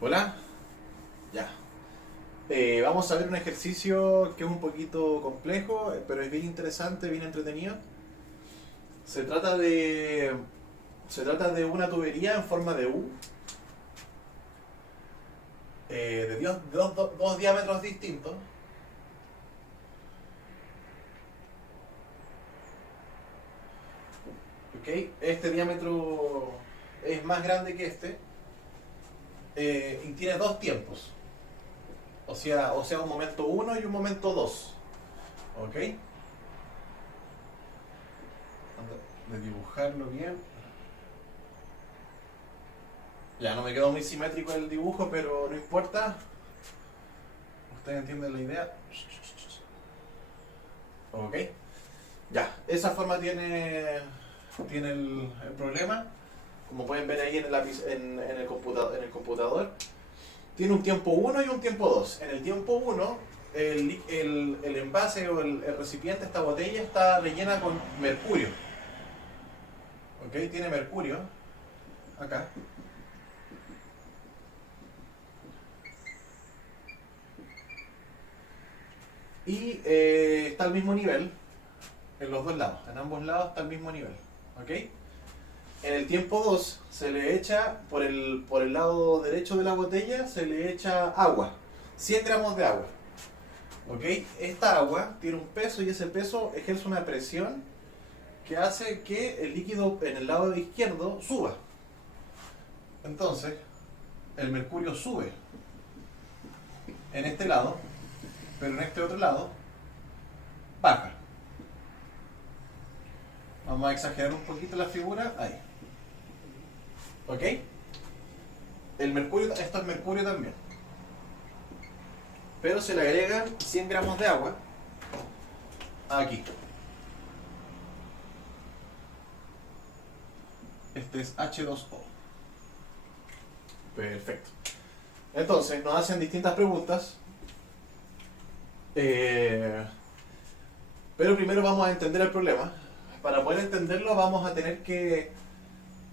Hola, ya. Vamos a ver un ejercicio que es un poquito complejo, pero es bien interesante, bien entretenido. Se trata de, se trata de una tubería en forma de U, de dos diámetros distintos. ¿Ok? Este diámetro es más grande que este y tiene dos tiempos. O sea, un momento uno y un momento 2. ¿Ok? De dibujarlo bien. Ya no me quedó muy simétrico el dibujo, pero no importa. ¿Ustedes entienden la idea? Ok. Ya, esa forma tiene el problema. Como pueden ver ahí en el computador. Tiene un tiempo uno y un tiempo 2. En el tiempo uno el envase o el recipiente, esta botella, está rellena con mercurio. Ok, tiene mercurio acá. Y está al mismo nivel en los dos lados. En ambos lados está al mismo nivel. ¿Ok? En el tiempo 2 se le echa, por el lado derecho de la botella, se le echa agua. 100 gramos de agua. ¿Ok? Esta agua tiene un peso y ese peso ejerce una presión que hace que el líquido en el lado izquierdo suba. Entonces, el mercurio sube en este lado, pero en este otro lado baja. Vamos a exagerar un poquito la figura. Ahí. ¿Ok? El mercurio, esto es mercurio también. Pero se le agregan 100 gramos de agua aquí. Este es H2O. Perfecto. Entonces, nos hacen distintas preguntas. Eh, pero primero vamos a entender el problema. Para poder entenderlo vamos a tener que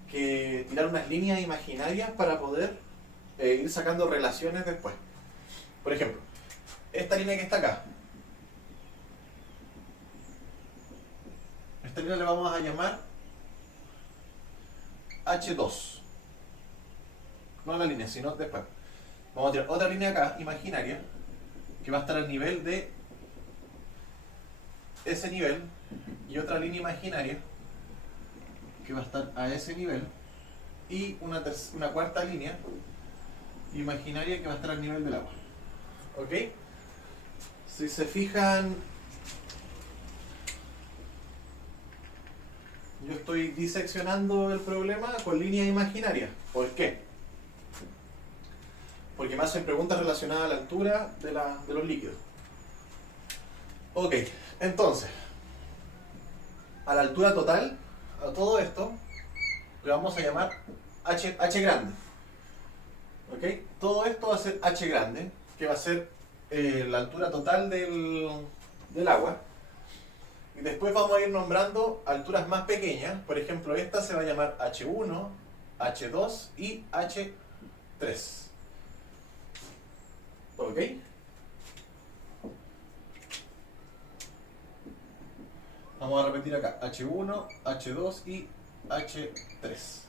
tirar unas líneas imaginarias para poder ir sacando relaciones después. Por ejemplo, esta línea que está acá. Esta línea le vamos a llamar H2. No la línea, sino después. Vamos a tirar otra línea acá, imaginaria, que va a estar al nivel de ese nivel. Y otra línea imaginaria, que va a estar a ese nivel. Y una cuarta línea imaginaria que va a estar al nivel del agua. ¿Ok? Si se fijan, yo estoy diseccionando el problema con líneas imaginarias. ¿Por qué? Porque me hacen preguntas relacionadas a la altura de los líquidos. Ok, entonces, a la altura total, a todo esto, le vamos a llamar H grande. ¿Ok? Todo esto va a ser H grande, que va a ser la altura total del agua. Y después vamos a ir nombrando alturas más pequeñas. Por ejemplo, esta se va a llamar H1, H2 y H3. ¿Ok? Vamos a repetir acá. H1, H2 y H3.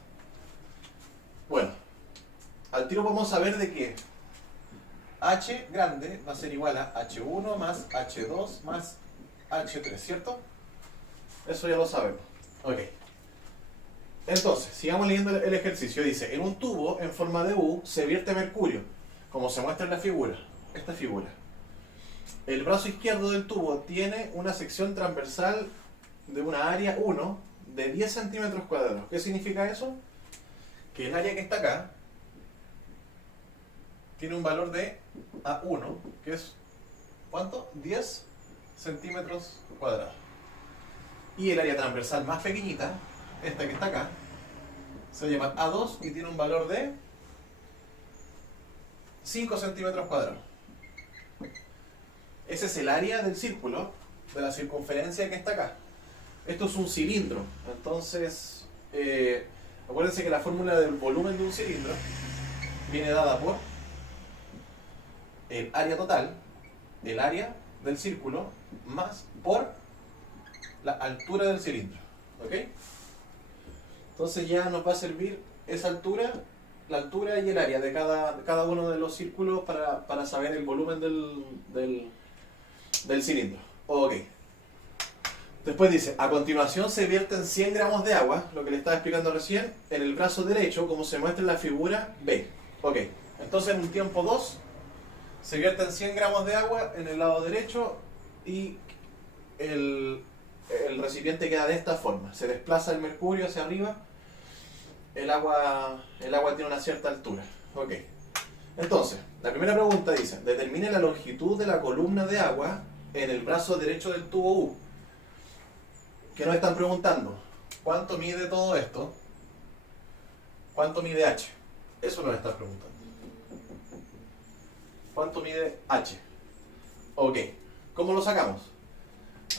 Bueno, al tiro vamos a ver de que H grande va a ser igual a H1 más H2 más H3, ¿cierto? Eso ya lo sabemos. Ok. Entonces, sigamos leyendo el ejercicio. Dice, en un tubo en forma de U se vierte mercurio, como se muestra en la figura. Esta figura. El brazo izquierdo del tubo tiene una sección transversal de una área 1 de 10 centímetros cuadrados. ¿Qué significa eso? Que el área que está acá tiene un valor de A1, que es, ¿cuánto? 10 centímetros cuadrados. Y el área transversal más pequeñita, esta que está acá, se llama A2 y tiene un valor de 5 centímetros cuadrados. Ese es el área del círculo, de la circunferencia que está acá. Esto es un cilindro, entonces Acuérdense que la fórmula del volumen de un cilindro viene dada por el área total, el área del círculo, más por la altura del cilindro. ¿Ok? Entonces ya nos va a servir esa altura, la altura y el área de cada uno de los círculos para saber el volumen del cilindro. Ok. Después dice, a continuación se vierten 100 gramos de agua, lo que le estaba explicando recién, en el brazo derecho, como se muestra en la figura B. Ok. Entonces en un tiempo 2, se vierten 100 gramos de agua en el lado derecho y el recipiente queda de esta forma. Se desplaza el mercurio hacia arriba, el agua tiene una cierta altura. Ok. Entonces, la primera pregunta dice, determine la longitud de la columna de agua en el brazo derecho del tubo U. ¿Qué nos están preguntando? ¿Cuánto mide todo esto? ¿Cuánto mide H? Eso nos están preguntando. ¿Cuánto mide H? Ok. ¿Cómo lo sacamos?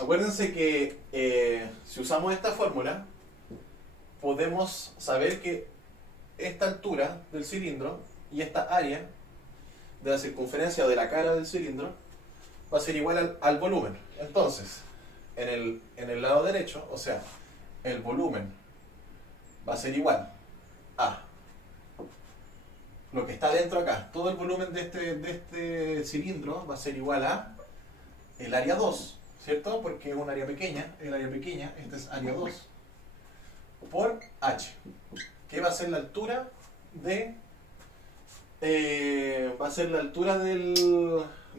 Acuérdense que si usamos esta fórmula, podemos saber que esta altura del cilindro y esta área de la circunferencia o de la cara del cilindro va a ser igual al volumen. Entonces, en el lado derecho, o sea, el volumen va a ser igual a lo que está dentro acá. Todo el volumen de este cilindro va a ser igual a el área 2, ¿cierto? Porque es un área pequeña, esta es área 2, por H, que va a ser la altura de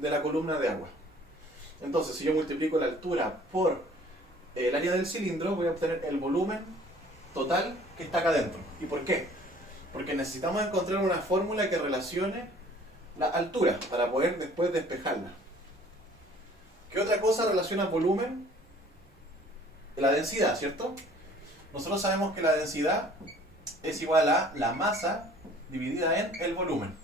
la columna de agua. Entonces, si yo multiplico la altura por el área del cilindro, voy a obtener el volumen total que está acá dentro. ¿Y por qué? Porque necesitamos encontrar una fórmula que relacione la altura para poder después despejarla. ¿Qué otra cosa relaciona volumen? La densidad, ¿cierto? Nosotros sabemos que la densidad es igual a la masa dividida en el volumen.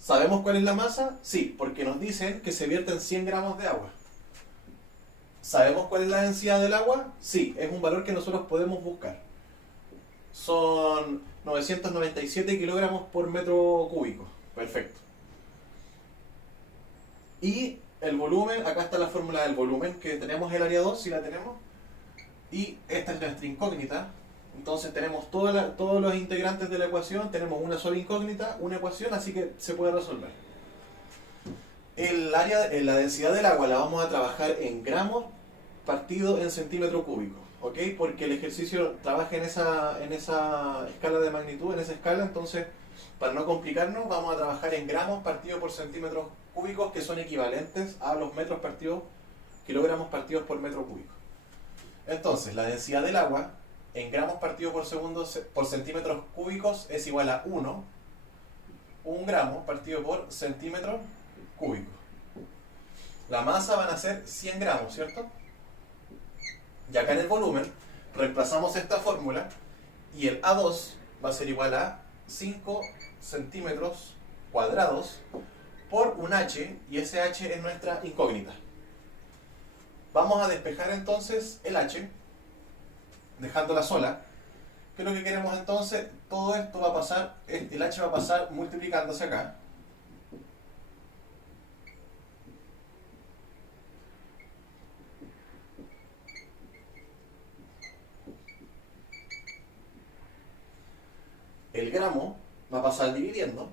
¿Sabemos cuál es la masa? Sí, porque nos dicen que se vierten 100 gramos de agua. ¿Sabemos cuál es la densidad del agua? Sí, es un valor que nosotros podemos buscar. Son 997 kilogramos por metro cúbico. Perfecto. Y el volumen, acá está la fórmula del volumen, que tenemos el área 2, si la tenemos. Y esta es nuestra incógnita. Entonces tenemos todos los integrantes de la ecuación, tenemos una sola incógnita, una ecuación, así que se puede resolver. La densidad del agua la vamos a trabajar en gramos partido en centímetro cúbico, ¿ok? Porque el ejercicio trabaja en esa escala de magnitud, en esa escala, entonces para no complicarnos vamos a trabajar en gramos partido por centímetros cúbicos, que son equivalentes a los metros partidos, kilogramos partidos por metro cúbico. Entonces, la densidad del agua en gramos partido por segundo por centímetros cúbicos es igual a 1 gramo partido por centímetro cúbico. La masa van a ser 100 gramos, ¿cierto? Y acá en el volumen reemplazamos esta fórmula y el A2 va a ser igual a 5 centímetros cuadrados por un H, y ese H es nuestra incógnita. Vamos a despejar entonces el H, dejándola sola. ¿Qué es lo que queremos entonces? Todo esto va a pasar, el H va a pasar multiplicándose acá. El gramo va a pasar dividiendo.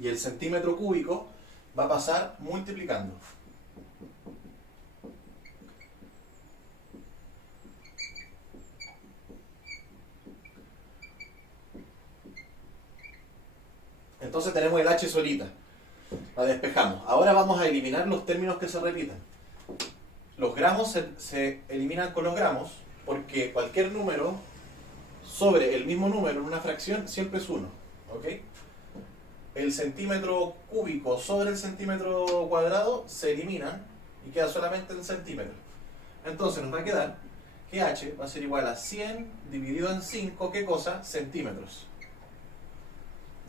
Y el centímetro cúbico va a pasar multiplicando. Entonces tenemos el H solita. La despejamos. Ahora vamos a eliminar los términos que se repiten. Los gramos se eliminan con los gramos, porque cualquier número sobre el mismo número en una fracción siempre es 1. ¿Ok? El centímetro cúbico sobre el centímetro cuadrado se eliminan y queda solamente el centímetro. Entonces nos va a quedar que H va a ser igual a 100 dividido en 5, ¿qué cosa? Centímetros.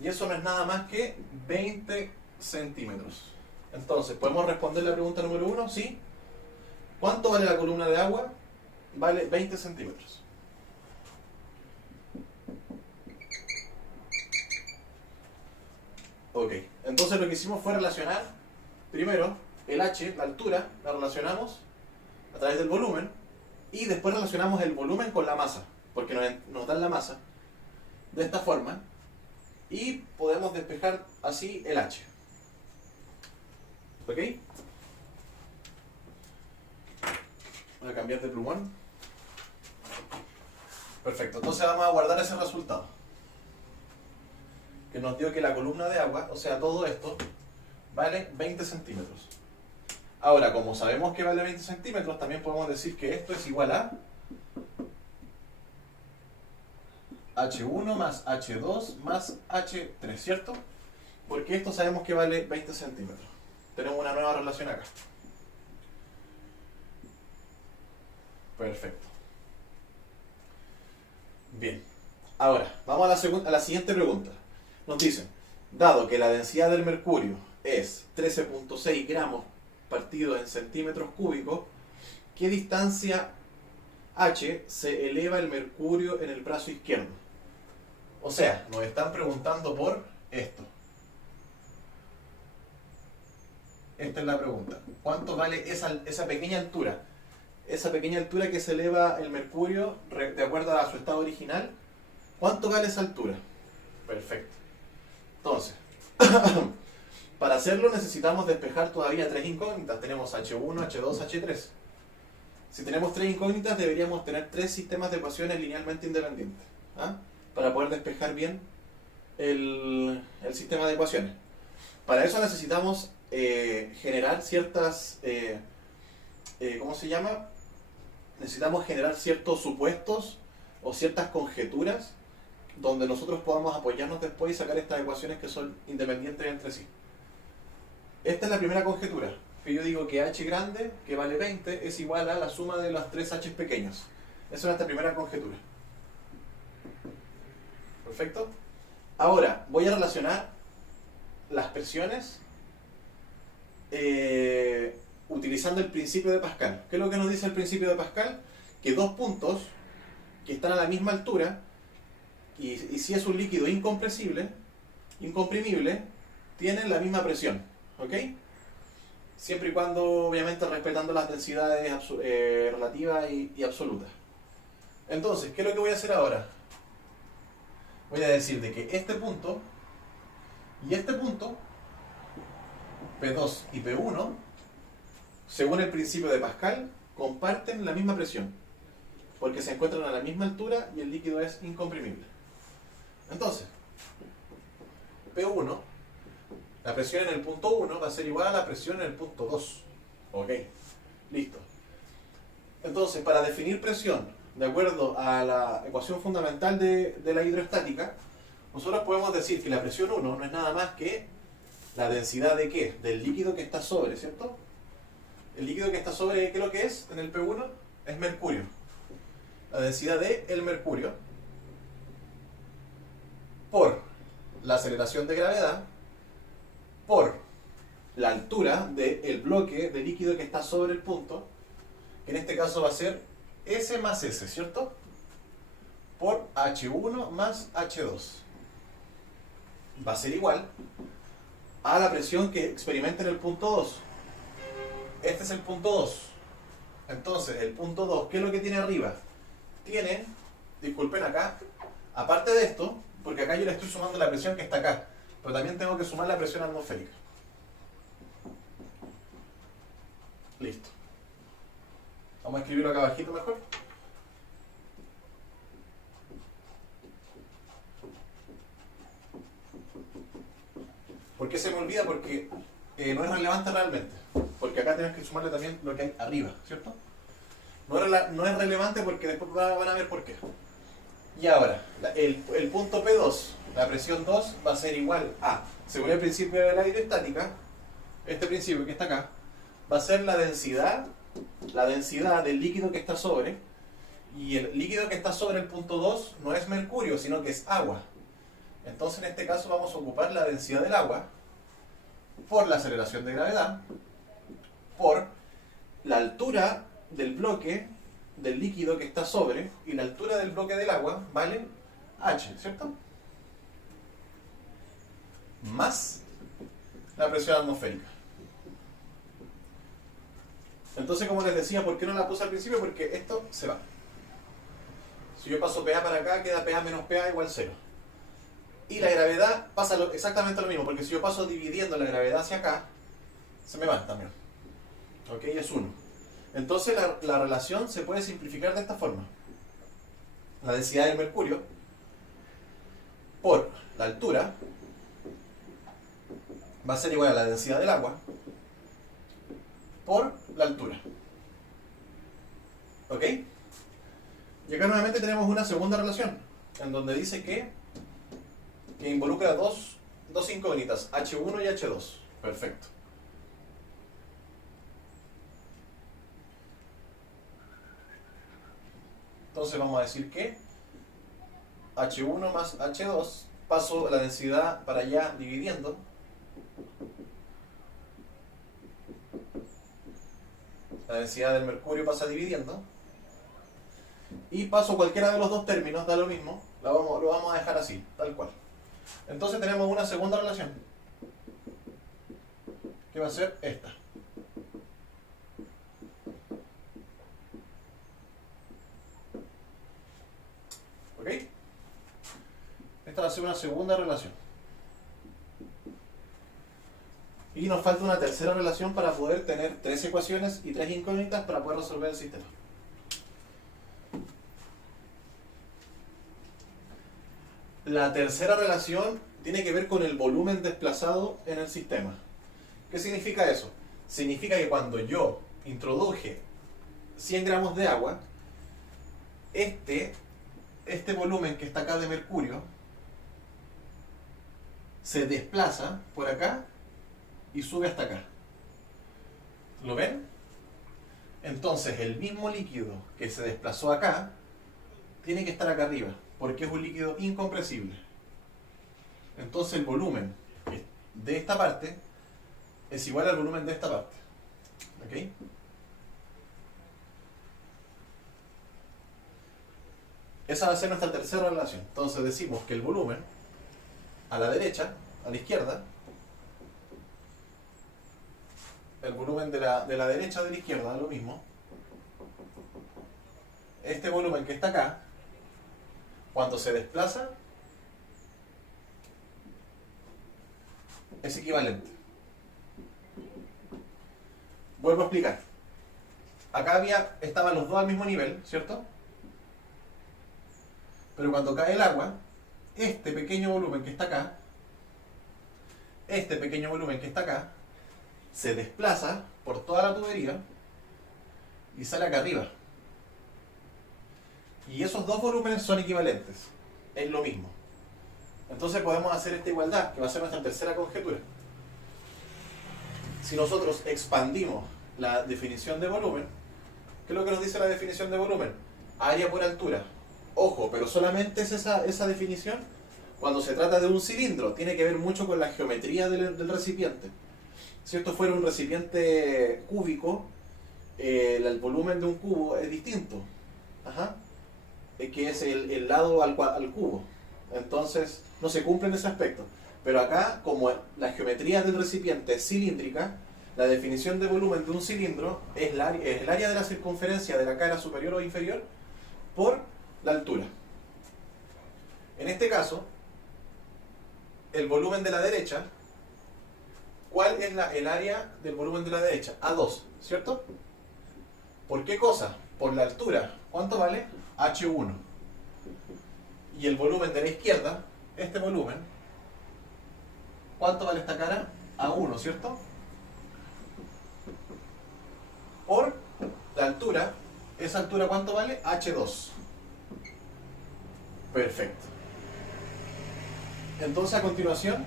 Y eso no es nada más que 20 centímetros. Entonces, ¿podemos responder la pregunta número 1? ¿Sí? ¿Cuánto vale la columna de agua? Vale 20 centímetros. Ok, entonces lo que hicimos fue relacionar, primero, el h, la altura, la relacionamos a través del volumen, y después relacionamos el volumen con la masa, porque nos dan la masa, de esta forma, y podemos despejar así el h. ¿Ok? Voy a cambiar de plumón. Perfecto, entonces vamos a guardar ese resultado, que nos dio que la columna de agua, o sea, todo esto, vale 20 centímetros. Ahora, como sabemos que vale 20 centímetros, también podemos decir que esto es igual a H1 más H2 más H3, ¿cierto? Porque esto sabemos que vale 20 centímetros. Tenemos una nueva relación acá. Perfecto. Bien. Ahora, vamos a la siguiente pregunta. Nos dicen, dado que la densidad del mercurio es 13.6 gramos partido en centímetros cúbicos, ¿qué distancia h se eleva el mercurio en el brazo izquierdo? O sea, nos están preguntando por esto. Esta es la pregunta. ¿Cuánto vale esa pequeña altura? Esa pequeña altura que se eleva el mercurio de acuerdo a su estado original. ¿Cuánto vale esa altura? Perfecto. Entonces, para hacerlo necesitamos despejar todavía tres incógnitas. Tenemos H1, H2, H3. Si tenemos tres incógnitas, deberíamos tener tres sistemas de ecuaciones linealmente independientes, ¿ah? Para poder despejar bien el sistema de ecuaciones. Para eso necesitamos generar ciertas... ¿cómo se llama? Necesitamos generar ciertos supuestos o ciertas conjeturas donde nosotros podamos apoyarnos después y sacar estas ecuaciones que son independientes entre sí. Esta es la primera conjetura, que yo digo que h grande, que vale 20, es igual a la suma de los tres h pequeños. Esa es nuestra primera conjetura. ¿Perfecto? Ahora, voy a relacionar las presiones utilizando el principio de Pascal. ¿Qué es lo que nos dice el principio de Pascal? Que dos puntos que están a la misma altura, y si es un líquido incomprimible, tienen la misma presión. ¿Ok? Siempre y cuando, obviamente, respetando las densidades relativas y absolutas. Entonces, ¿qué es lo que voy a hacer ahora? Voy a decir de que este punto y este punto, P2 y P1, según el principio de Pascal, comparten la misma presión, porque se encuentran a la misma altura y el líquido es incomprimible. Entonces, P1, la presión en el punto 1 va a ser igual a la presión en el punto 2. Ok, listo. Entonces, para definir presión de acuerdo a la ecuación fundamental de la hidroestática, nosotros podemos decir que la presión 1 no es nada más que la densidad de ¿qué? Del líquido que está sobre, ¿cierto? El líquido que está sobre, ¿qué es lo que es en el P1? Es mercurio. La densidad de el mercurio por la aceleración de gravedad por la altura del bloque de líquido que está sobre el punto, que en este caso va a ser S más S, ¿cierto? Por H1 más H2. Va a ser igual a la presión que experimenta en el punto 2. Este es el punto 2. Entonces, el punto 2, ¿qué es lo que tiene arriba? Tiene, disculpen acá, aparte de esto, porque acá yo le estoy sumando la presión que está acá, pero también tengo que sumar la presión atmosférica. Listo. Vamos a escribirlo acá abajito mejor. ¿Por qué se me olvida? Porque no es relevante realmente. Porque acá tenemos que sumarle también lo que hay arriba, ¿cierto? No es relevante porque después van a ver por qué. Y ahora, el punto P2, la presión 2, va a ser igual a, según el principio de la hidroestática, este principio que está acá, va a ser la densidad del líquido que está sobre, y el líquido que está sobre el punto 2 no es mercurio, sino que es agua. Entonces en este caso vamos a ocupar la densidad del agua por la aceleración de gravedad, por la altura del bloque del líquido que está sobre y la altura del bloque del agua vale h, ¿cierto? Más la presión atmosférica. Entonces, como les decía, ¿por qué no la puse al principio? Porque esto se va. Si yo paso PA para acá, queda PA menos PA igual 0. Y la gravedad pasa exactamente lo mismo, porque si yo paso dividiendo la gravedad hacia acá, se me va también. ¿Ok? Es 1. Entonces la relación se puede simplificar de esta forma. La densidad del mercurio por la altura va a ser igual a la densidad del agua por la altura. ¿Ok? Y acá nuevamente tenemos una segunda relación, en donde dice que involucra dos incógnitas, H1 y H2. Perfecto. Entonces vamos a decir que H1 más H2, paso la densidad para allá dividiendo. La densidad del mercurio pasa dividiendo. Y paso cualquiera de los dos términos, da lo mismo, lo vamos a dejar así, tal cual. Entonces tenemos una segunda relación, que va a ser esta. ¿Ok? Esta va a ser una segunda relación. Y nos falta una tercera relación para poder tener 3 ecuaciones y 3 incógnitas para poder resolver el sistema. La tercera relación tiene que ver con el volumen desplazado en el sistema. ¿Qué significa eso? Significa que cuando yo introduje 100 gramos de agua, este volumen que está acá de mercurio se desplaza por acá y sube hasta acá. ¿Lo ven? Entonces el mismo líquido que se desplazó acá tiene que estar acá arriba, porque es un líquido incompresible. Entonces el volumen de esta parte es igual al volumen de esta parte. ¿Ok? Esa va a ser nuestra tercera relación. Entonces decimos que el volumen a la derecha, a la izquierda, el volumen de la derecha o de la izquierda, lo mismo. Este volumen que está acá, cuando se desplaza, es equivalente. Vuelvo a explicar. Acá estaban los dos al mismo nivel, ¿cierto? Pero cuando cae el agua, este pequeño volumen que está acá, este pequeño volumen que está acá, se desplaza por toda la tubería y sale acá arriba. Y esos dos volúmenes son equivalentes. Es lo mismo. Entonces podemos hacer esta igualdad, que va a ser nuestra tercera conjetura. Si nosotros expandimos la definición de volumen, ¿qué es lo que nos dice la definición de volumen? Área por altura. Ojo, pero solamente es esa definición cuando se trata de un cilindro. Tiene que ver mucho con la geometría del recipiente. Si esto fuera un recipiente cúbico, el volumen de un cubo es distinto. Ajá. Que es el lado al cubo. Entonces no se cumple en ese aspecto. Pero acá, como la geometría del recipiente es cilíndrica, la definición de volumen de un cilindro es el área de la circunferencia de la cara superior o inferior por la altura. En este caso, el volumen de la derecha, ¿cuál es el área del volumen de la derecha? A2, ¿cierto? ¿Por qué cosa? Por la altura. ¿Cuánto vale? H1. Y el volumen de la izquierda, este volumen, ¿cuánto vale esta cara? A1, ¿cierto? Por la altura, esa altura ¿cuánto vale? H2. Perfecto. Entonces a continuación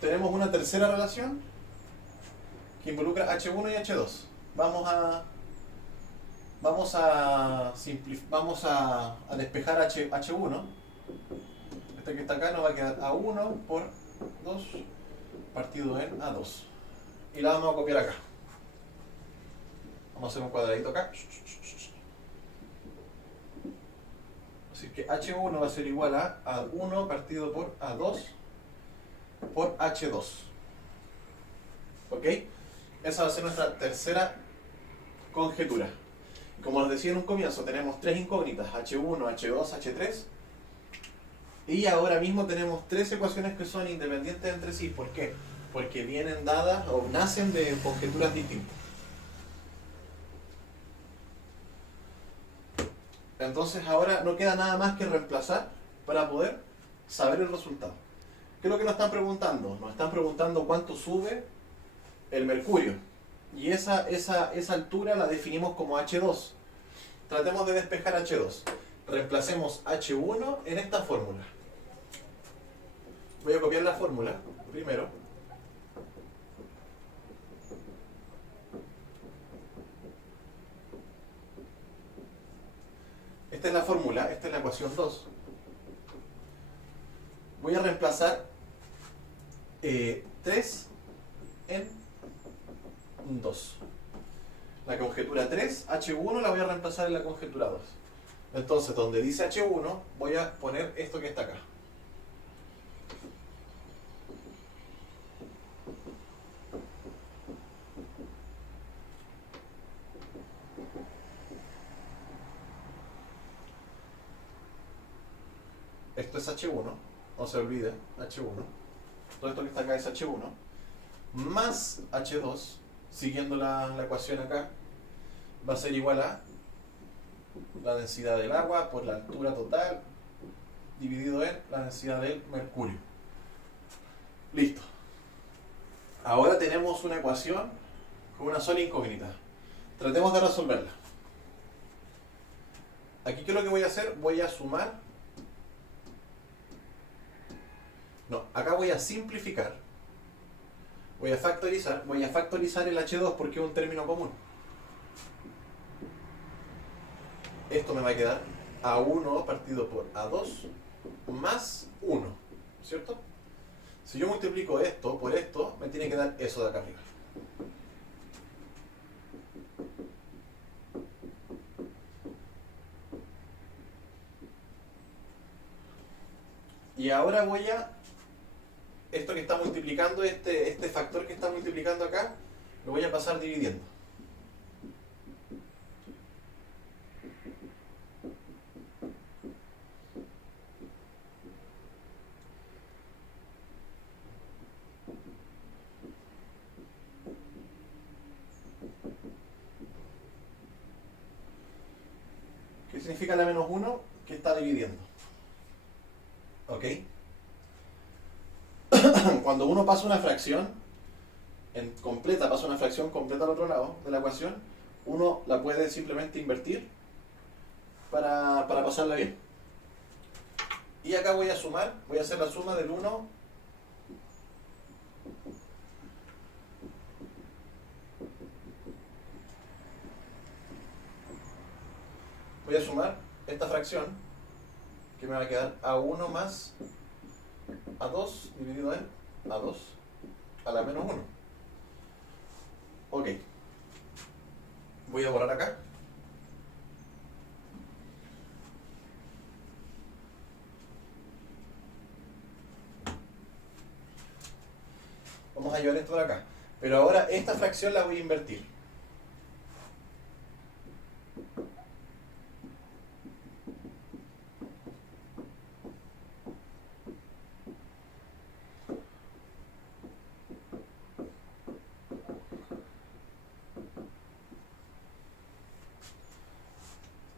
tenemos una tercera relación que involucra H1 y H2. Vamos a despejar H1. Este que está acá nos va a quedar A1 por 2 partido en A2. Y la vamos a copiar acá. Vamos a hacer un cuadradito acá. Así que H1 va a ser igual a A1 partido por A2 por H2. ¿Ok? Esa va a ser nuestra tercera conjetura. Como les decía en un comienzo, tenemos tres incógnitas, H1, H2, H3. Y ahora mismo tenemos tres ecuaciones que son independientes entre sí. ¿Por qué? Porque vienen dadas o nacen de conjeturas distintas. Entonces ahora no queda nada más que reemplazar para poder saber el resultado. ¿Qué es lo que nos están preguntando? Nos están preguntando cuánto sube el mercurio. Y esa altura la definimos como H2. Tratemos de despejar H2. Reemplacemos H1 en esta fórmula. Voy a copiar la fórmula primero. Esta es la fórmula, esta es la ecuación 2. Voy a reemplazar 3 en 2. La conjetura 3, H1, la voy a reemplazar en la conjetura 2. Entonces, donde dice H1, voy a poner esto que está acá. Esto es H1, no se olvide, H1. Todo esto que está acá es H1. Más H2, siguiendo la ecuación acá, va a ser igual a la densidad del agua por la altura total dividido en la densidad del mercurio. Listo. Ahora tenemos una ecuación con una sola incógnita. Tratemos de resolverla. Aquí, ¿qué es lo que voy a hacer? Voy a sumar. No, acá voy a simplificar. Voy a factorizar el H2 porque es un término común. Esto me va a quedar A1 partido por A2 más 1, ¿cierto? Si yo multiplico esto por esto, me tiene que dar eso de acá arriba. Y ahora voy a... Esto que está multiplicando, este factor que está multiplicando acá, lo voy a pasar dividiendo. ¿Qué significa la menos 1? Que está dividiendo. ¿Ok? Cuando uno pasa una fracción pasa una fracción completa al otro lado de la ecuación, uno la puede simplemente invertir para pasarla bien. Y acá voy a sumar, voy a hacer la suma del 1 voy a sumar esta fracción que me va a quedar A1 más A2 dividido en A2 a la menos 1. Ok. Voy a borrar acá. Vamos a llevar esto de acá. Pero ahora esta fracción la voy a invertir.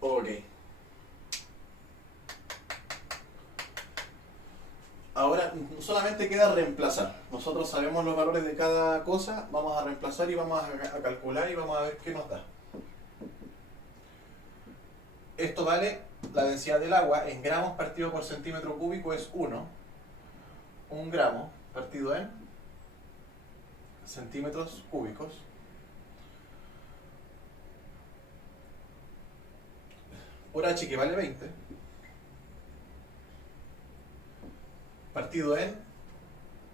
Ok. Ahora solamente queda reemplazar. Nosotros sabemos los valores de cada cosa, vamos a reemplazar y vamos a calcular y vamos a ver qué nos da. Esto vale, la densidad del agua en gramos partido por centímetro cúbico es 1. 1 gramo partido en centímetros cúbicos. Por H que vale 20. partido en,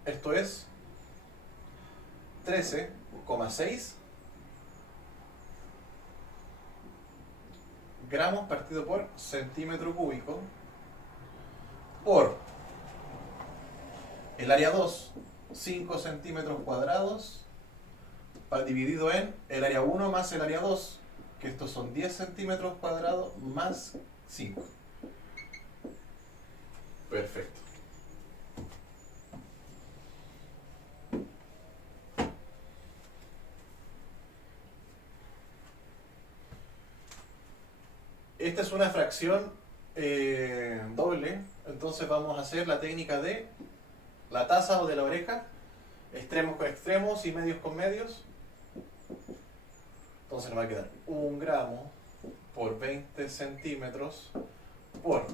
esto es 13,6 gramos partido por centímetro cúbico por el área 2, 5 centímetros cuadrados, dividido en el área 1 más el área 2, que estos son 10 centímetros cuadrados más 5. Perfecto. Esta es una fracción doble, entonces vamos a hacer la técnica de la taza o de la oreja, extremos con extremos y medios con medios. Entonces nos va a quedar 1 gramo por 20 centímetros por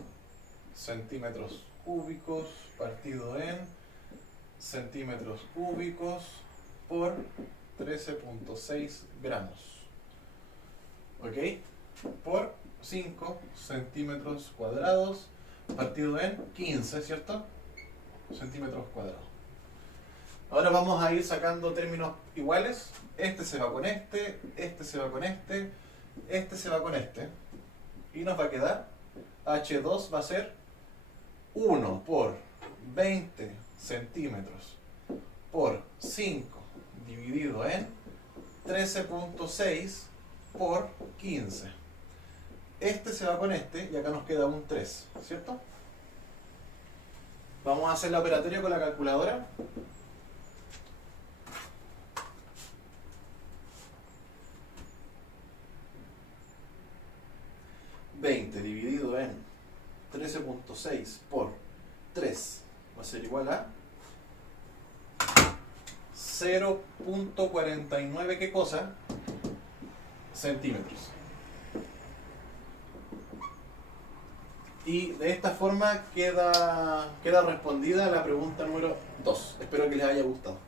centímetros cúbicos partido en centímetros cúbicos por 13,6 gramos. ¿Ok? Por 5 centímetros cuadrados partido en 15, ¿cierto? Centímetros cuadrados. Ahora vamos a ir sacando términos iguales. Este se va con este, este se va con este, este se va con este. Y nos va a quedar H2 va a ser 1 por 20 centímetros por 5 dividido en 13,6 por 15. Este se va con este y acá nos queda un 3, ¿cierto? Vamos a hacer la operatoria con la calculadora. Dividido en 13,6 por 3 va a ser igual a 0,49, ¿qué cosa? Centímetros. Y de esta forma queda respondida la pregunta número 2. Espero que les haya gustado.